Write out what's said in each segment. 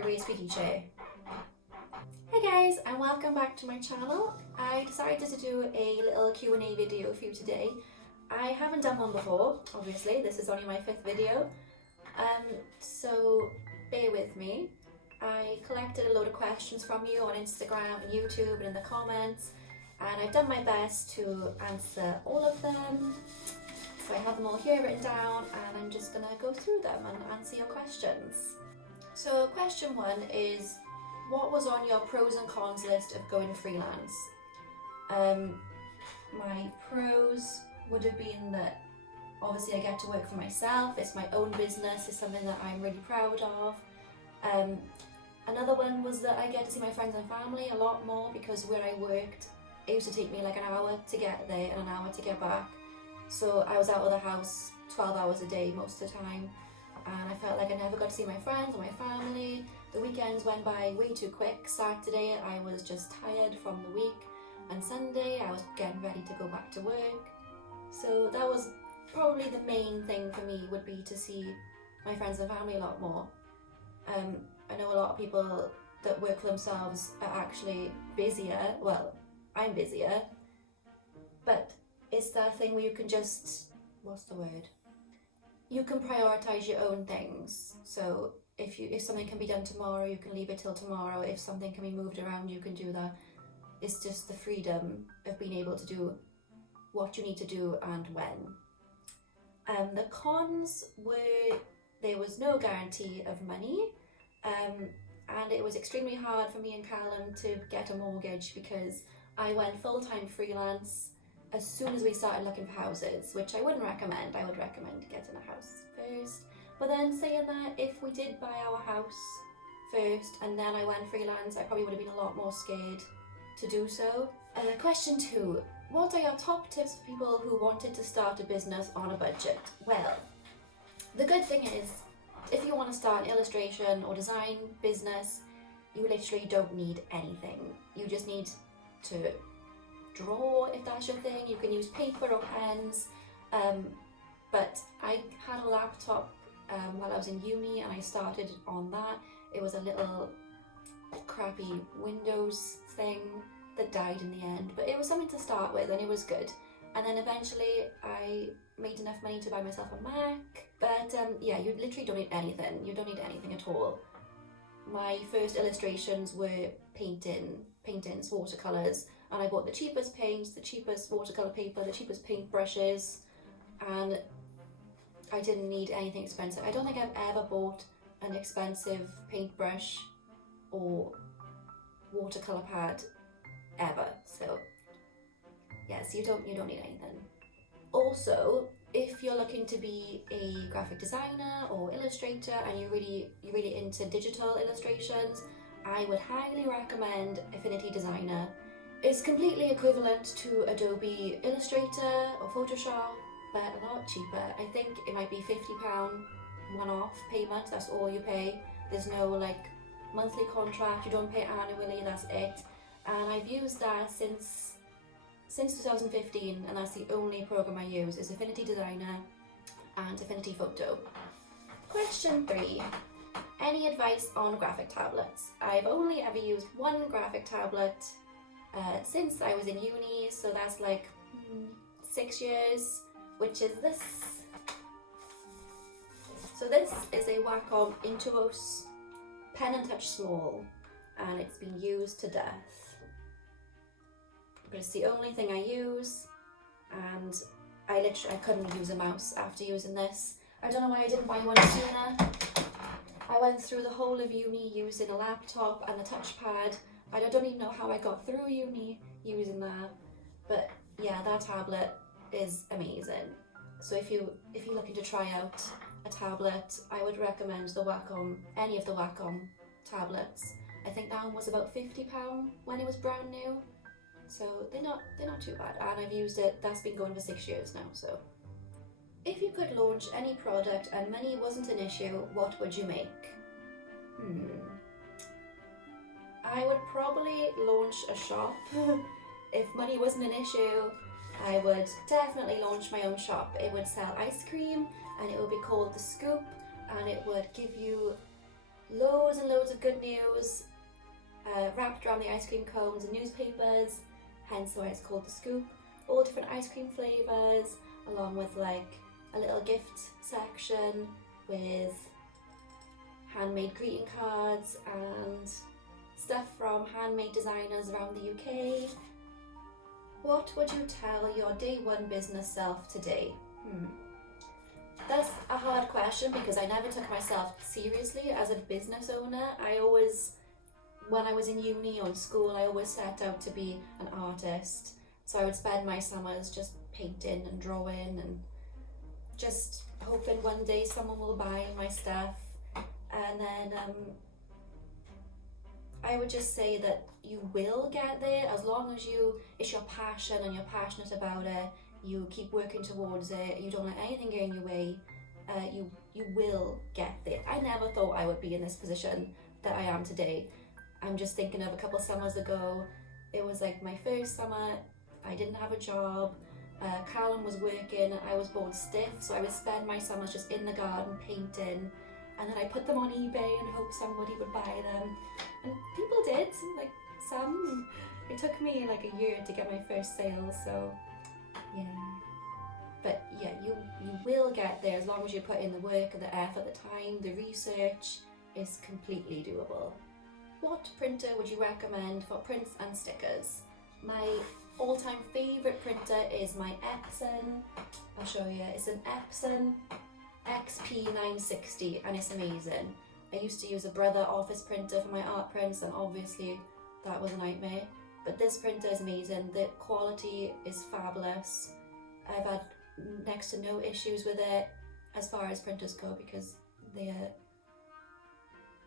a really squeaky chair. Hey guys, and welcome back to my channel. I decided to do a little Q&A video for you today. I haven't done one before, obviously. This is only my 5th video. So bear with me. I collected a load of questions from you on Instagram and YouTube and in the comments, and I've done my best to answer all of them. So I have them all here written down, and I'm just gonna go through them and answer your questions. So question 1 is, what was on your pros and cons list of going freelance? My pros would have been that obviously I get to work for myself, it's my own business, it's something that I'm really proud of. Another one was that I get to see my friends and family a lot more, because where I worked, it used to take me like an hour to get there and an hour to get back. So I was out of the house 12 hours a day most of the time, and I felt like I never got to see my friends or my family. The weekends went by way too quick. Saturday I was just tired from the week, and Sunday I was getting ready to go back to work. So that was probably the main thing for me, would be to see my friends and family a lot more. I know a lot of people that work for themselves are actually busier. Well, I'm busier, but it's that thing where you can just, you can prioritize your own things. So if something can be done tomorrow, you can leave it till tomorrow. If something can be moved around, you can do that. It's just the freedom of being able to do what you need to do and when. The cons were there was no guarantee of money, and it was extremely hard for me and Callum to get a mortgage, because I went full-time freelance as soon as we started looking for houses, which I wouldn't recommend. I would recommend getting a house first. But then saying that, if we did buy our house first and then I went freelance, I probably would have been a lot more scared to do so. Question 2. What are your top tips for people who wanted to start a business on a budget? Well, the good thing is, if you want to start an illustration or design business, you literally don't need anything. You just need to draw, if that's your thing. You can use paper or pens, but I had a laptop while I was in uni, and I started on that. It was a little crappy Windows thing that died in the end, but it was something to start with and it was good. And then eventually I made enough money to buy myself a Mac, but yeah, you literally don't need anything. You don't need anything at all. My first illustrations were paintings, watercolours, and I bought the cheapest paints, the cheapest watercolour paper, the cheapest paint brushes, and I didn't need anything expensive. I don't think I've ever bought an expensive paintbrush or watercolour pad ever. So yes, you don't need anything. Also, if you're looking to be a graphic designer or illustrator and you're really into digital illustrations, I would highly recommend Affinity Designer. It's completely equivalent to Adobe Illustrator or Photoshop, but a lot cheaper. I think it might be £50 one-off payment, that's all you pay. There's no like monthly contract, you don't pay annually, that's it. And I've used that since 2015, and that's the only program I use, is Affinity Designer and Affinity Photo. Question 3. Any advice on graphic tablets? I've only ever used one graphic tablet since I was in uni, so that's like 6 years, which is this. So this is a Wacom Intuos Pen and Touch Small, and it's been used to death. But it's the only thing I use, and I couldn't use a mouse after using this. I don't know why I didn't buy one sooner. I went through the whole of uni using a laptop and a touchpad. I don't even know how I got through uni using that, but yeah, that tablet is amazing. So if you're looking to try out a tablet, I would recommend the Wacom, any of the Wacom tablets. I think that one was about £50 when it was brand new. So they're not too bad, and I've used it. That's been going for 6 years now. So if you could launch any product and money wasn't an issue, what would you make? I would probably launch a shop. If money wasn't an issue, I would definitely launch my own shop. It would sell ice cream, and it would be called The Scoop, and it would give you loads and loads of good news wrapped around the ice cream cones and newspapers, hence why it's called the scoop. All different ice cream flavours, along with like a little gift section with handmade greeting cards and stuff from handmade designers around the UK. What would you tell your day one business self today? That's a hard question because I never took myself seriously as a business owner. I always, when I was in uni or in school, I always set out to be an artist. So I would spend my summers just painting and drawing and just hoping one day someone will buy my stuff. And then I would just say that you will get there as long as it's your passion and you're passionate about it. You keep working towards it. You don't let anything get in your way. You will get there. I never thought I would be in this position that I am today. I'm just thinking of a couple summers ago. It was like my first summer. I didn't have a job. Callum was working. I was bored stiff, so I would spend my summers just in the garden painting, and then I put them on eBay and hope somebody would buy them. And people did, like some. It took me like a year to get my first sale, so yeah. But yeah, you will get there as long as you put in the work and the effort, the time, the research is completely doable. What printer would you recommend for prints and stickers? My all-time favourite printer is my Epson. I'll show you. It's an Epson XP-960 and it's amazing. I used to use a Brother office printer for my art prints and obviously that was a nightmare. But this printer is amazing. The quality is fabulous. I've had next to no issues with it as far as printers go because the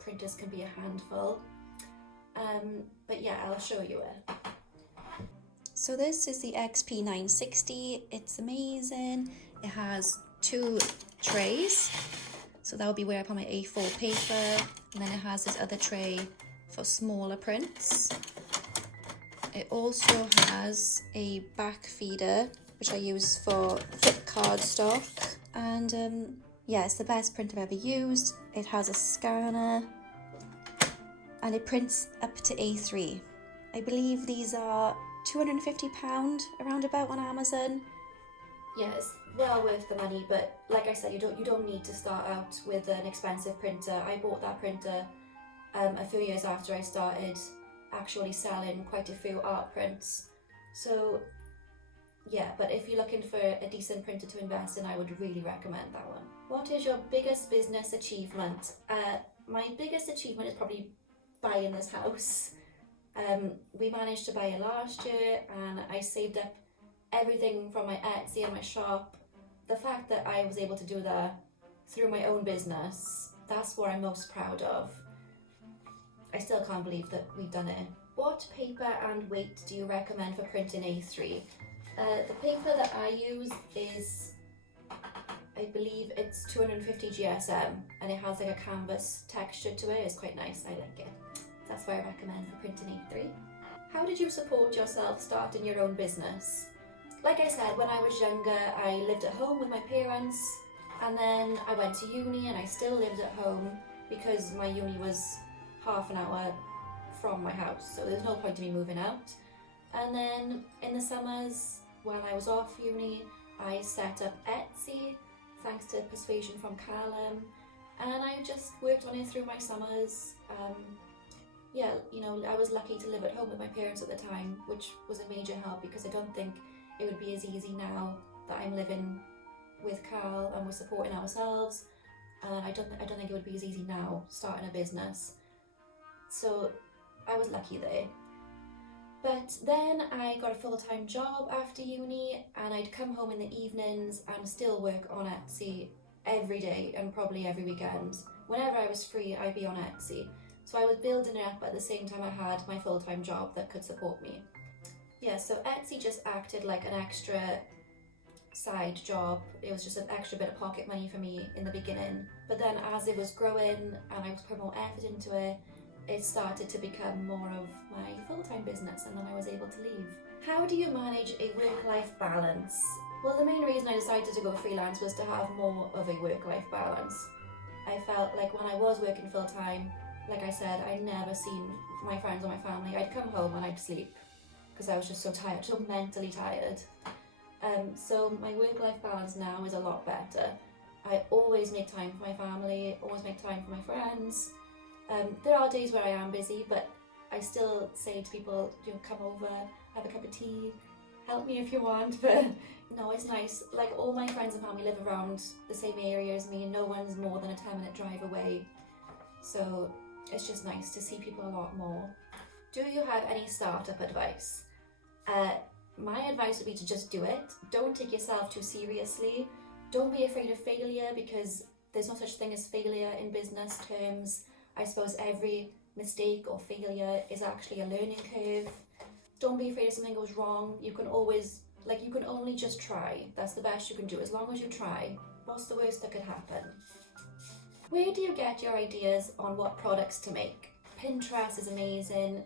printers can be a handful. But yeah, I'll show you it. So this is the XP-960. It's amazing. It has 2 trays. So that will be where I put my A4 paper. And then it has this other tray for smaller prints. It also has a back feeder, which I use for thick cardstock. And yeah, it's the best print I've ever used. It has a scanner and it prints up to A3. I believe these are £250 around about on Amazon. Yeah, it's well worth the money, but like I said, you don't need to start out with an expensive printer. I bought that printer a few years after I started actually selling quite a few art prints. So yeah, but if you're looking for a decent printer to invest in, I would really recommend that one. What is your biggest business achievement? My biggest achievement is probably buying this house. We managed to buy it last year and I saved up everything from my Etsy and my shop. The fact that I was able to do that through my own business, that's what I'm most proud of. I still can't believe that we've done it. What paper and weight do you recommend for printing A3? The paper that I use is, I believe it's 250 GSM and it has like a canvas texture to it. It's quite nice, I like it. That's what I recommend for printing A3. How did you support yourself starting your own business? Like I said, when I was younger, I lived at home with my parents and then I went to uni and I still lived at home because my uni was half an hour from my house, so there's no point in me moving out. And then in the summers, while I was off uni, I set up Etsy, thanks to persuasion from Callum, and I just worked on it through my summers. Yeah, you know, I was lucky to live at home with my parents at the time, which was a major help because I don't think it would be as easy now that I'm living with Carl and we're supporting ourselves. And I don't think it would be as easy now starting a business. So I was lucky there. But then I got a full-time job after uni and I'd come home in the evenings and still work on Etsy every day and probably every weekend. Whenever I was free, I'd be on Etsy. So I was building it up at the same time I had my full-time job that could support me. Yeah, so Etsy just acted like an extra side job. It was just an extra bit of pocket money for me in the beginning. But then as it was growing and I was putting more effort into it, it started to become more of my full-time business and then I was able to leave. How do you manage a work-life balance? Well, the main reason I decided to go freelance was to have more of a work-life balance. I felt like when I was working full time, like I said, I'd never seen my friends or my family. I'd come home and I'd sleep because I was just so tired, so mentally tired. So my work-life balance now is a lot better. I always make time for my family, always make time for my friends. There are days where I am busy, but I still say to people, come over, have a cup of tea, help me if you want. But no, it's nice. Like, all my friends and family live around the same area as me, and no one's more than a 10-minute drive away. So it's just nice to see people a lot more. Do you have any startup advice? My advice would be to just do it. Don't take yourself too seriously. Don't be afraid of failure, because there's no such thing as failure in business terms. I suppose every mistake or failure is actually a learning curve. Don't be afraid if something goes wrong. You can always, you can only just try. That's the best you can do. As long as you try, what's the worst that could happen? Where do you get your ideas on what products to make? Pinterest is amazing.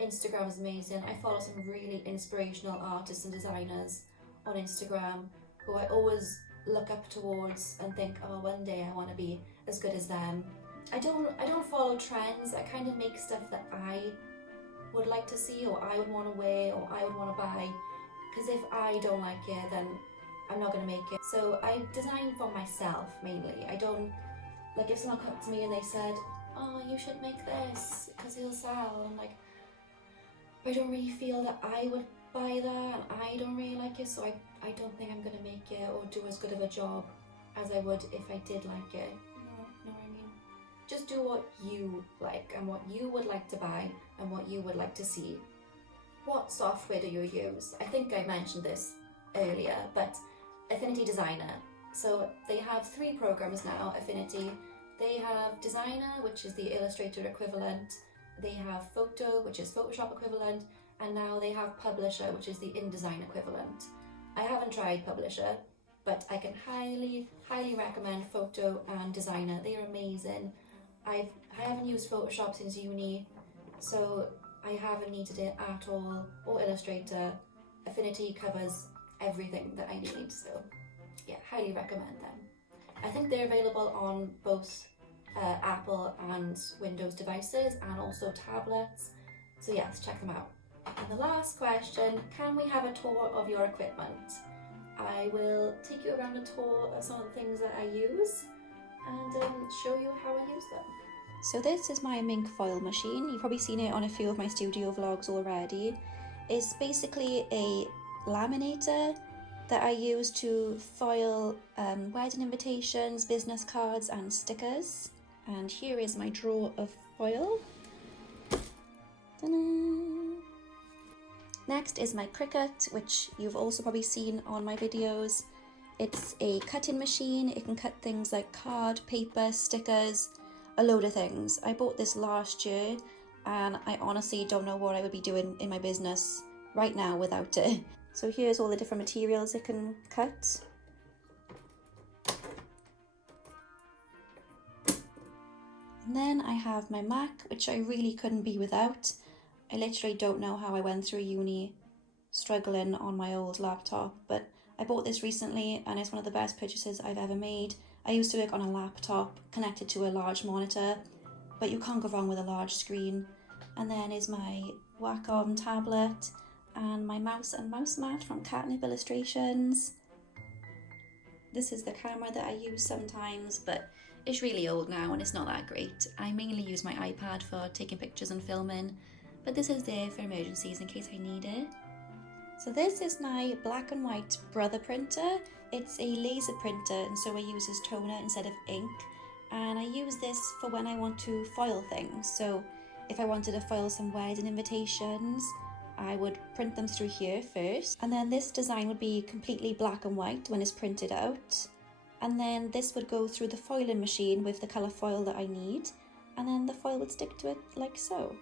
Instagram is amazing. I follow some really inspirational artists and designers on Instagram who I always look up towards and think, oh, one day I want to be as good as them. I don't follow trends. I kind of make stuff that I would like to see, or I would want to wear, or I would want to buy, because if I don't like it, then I'm not going to make it. So I design for myself mainly. I don't, if someone comes to me and they said, oh, you should make this because it'll sell, I'm like, I don't really feel that I would buy that, and I don't really like it, so I don't think I'm going to make it or do as good of a job as I would if I did like it. Know what I mean? Just do what you like and what you would like to buy and what you would like to see. What software do you use? I think I mentioned this earlier, but Affinity Designer. So they have 3 programs now, Affinity. They have Designer, which is the Illustrator equivalent. They have Photo, which is Photoshop equivalent. And now they have Publisher, which is the InDesign equivalent. I haven't tried Publisher, but I can highly, highly recommend Photo and Designer. They are amazing. I haven't used Photoshop since uni, so I haven't needed it at all, or Illustrator. Affinity covers everything that I need, so yeah, highly recommend them. I think they're available on both Apple and Windows devices, and also tablets, so yes, check them out. And the last question, can we have a tour of your equipment? I will take you around a tour of some of the things that I use and show you how I use them. So this is my Minc foil machine. You've probably seen it on a few of my studio vlogs already. It's basically a laminator that I use to foil wedding invitations, business cards and stickers. And here is my drawer of foil. Ta-da! Next is my Cricut, which you've also probably seen on my videos. It's a cutting machine. It can cut things like card, paper, stickers, a load of things. I bought this last year and I honestly don't know what I would be doing in my business right now without it. So here's all the different materials it can cut. And then I have my Mac, which I really couldn't be without. I literally don't know how I went through uni struggling on my old laptop, but I bought this recently and it's one of the best purchases I've ever made. I used to work on a laptop connected to a large monitor, but you can't go wrong with a large screen. And then is my Wacom tablet and my mouse and mouse mat from Catnip Illustrations. This is the camera that I use sometimes, but it's really old now and it's not that great. I mainly use my iPad for taking pictures and filming, but this is there for emergencies in case I need it. So this is my black and white Brother printer. It's a laser printer, and so I use as toner instead of ink. And I use this for when I want to foil things. So if I wanted to foil some wedding invitations, I would print them through here first. And then this design would be completely black and white when it's printed out. And then this would go through the foiling machine with the colour foil that I need. And then the foil would stick to it like so.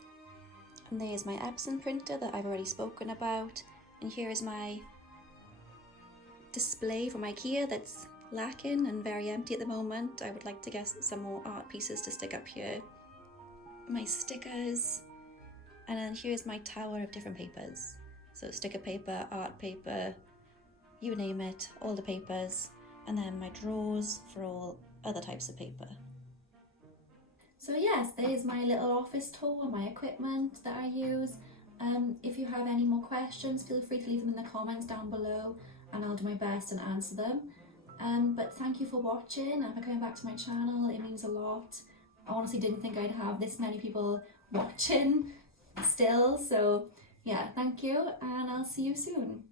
And there's my Epson printer that I've already spoken about. And here is my display from IKEA that's lacking and very empty at the moment. I would like to get some more art pieces to stick up here. My stickers. And then here's my tower of different papers. So sticker paper, art paper, you name it, all the papers. And then my drawers for all other types of paper. So yes, there's my little office tour, my equipment that I use. If you have any more questions, feel free to leave them in the comments down below and I'll do my best and answer them. But thank you for watching and for coming back to my channel. It means a lot. I honestly didn't think I'd have this many people watching still. So yeah, thank you and I'll see you soon.